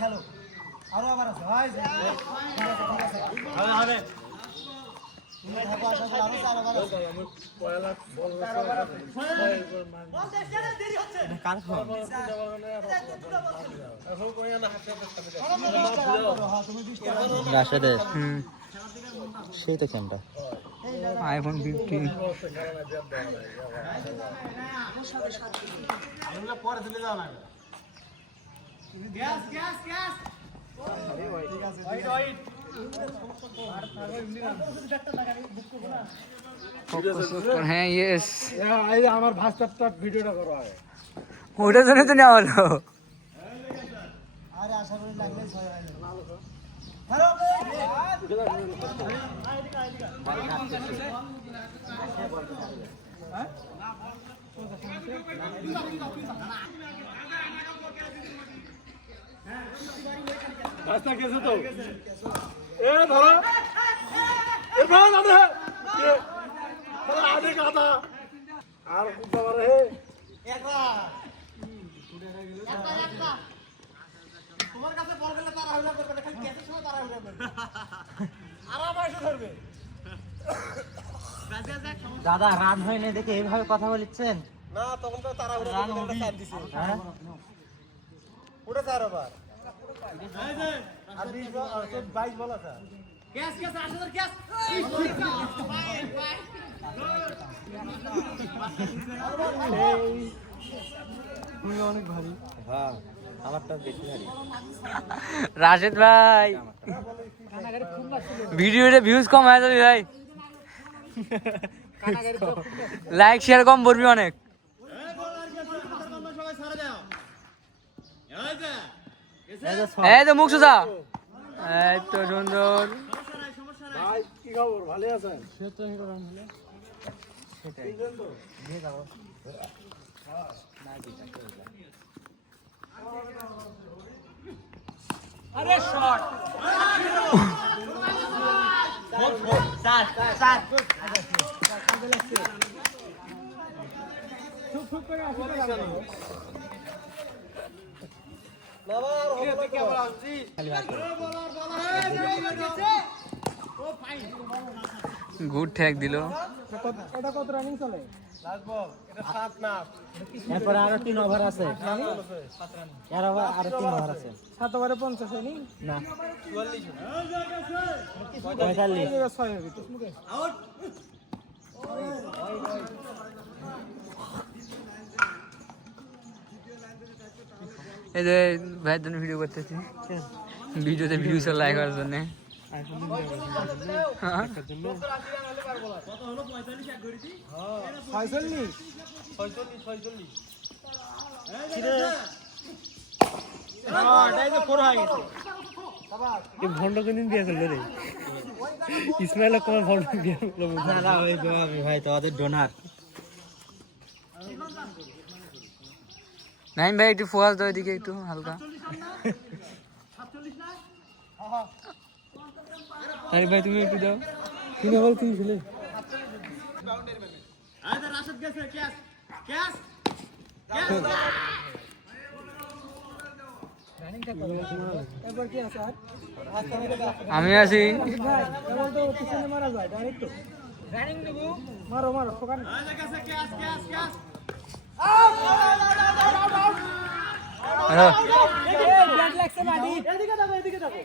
খেলো আরো আবার আছে রাশেদের সেই তো ক্যামেরা আইফোন 15 পরে দিলে যাও না গ্যাস গ্যাস গ্যাস হ্যাঁ ইয়েস আমার ভাস্তারটা ভিডিওটা করো আগে ওটার জন্য তো নেওয়া হলো আরে আশা করি লাগলে ছয় হয় হ্যালো রাস্তা কেসে তো এ ধরো ইরফান আরে তাহলে আগে কাটা আর কুত্তা মারে হে একটা তোমার কাছে বল গেলে তারা হইলা করবে খালি কেসের সময় তারা হইলা করবে আরাম এসে ধরবে দাদা রান হয় না দেখে এইভাবে কথা বলছেন না তখন তো তারা হইলা করবে সাথ দিছে হ্যাঁ ওটা স্যার আবার এই যে আর 20 বল আর 22 বল আছে গ্যাস গ্যাস 8000 গ্যাস তুমি অনেক ভারী হ্যাঁ আমারটা বেশি ভারী রাশেদ ভাই ভিডিওতে ভিউজ কম হয়ে যাবে ভাই লাইক শেয়ার কম করবি অনেক এই তো মুখ সুজা এই তো সুন্দর ভাই কি খবর ভালো আছেন সে তো হিরো রান হলো সেটাই দিয়ে যাবো আরে শট স্যার স্যার চুপ করে আসি না বাবা হবে কি বলা আছি গুড ট্যাগ দিল এটা কত রানিং চলে লাস্ট বল এটা 7 না এরপর আরো 3 ওভার আছে এর আবার আরো 3 ওভার আছে 7 ওভারে 50 হয়নি না 44 45 6 হবে তো আউট এই যে ভাইয়ের জন্য ভিডিও করতেছি ভিডিওতে ভিউজ আর লাইক হওয়ার জন্য ভন্ডকে নিন দিয়ে ফেললে রে ইসমাইল তোমার ভন্ড দিয়ে ফেললো না ওই আমি ভাই তোমাদের ডোনার নাইম ভাই একটু ফোকাস দাও এদিকে একটু হালকা আরে ভাই তুমি একটু দাও তিন বল তিন ছেলে আমি আছি মারো মারো ফোকান হ্যাঁ লাগছে মাটি এদিকে দেখো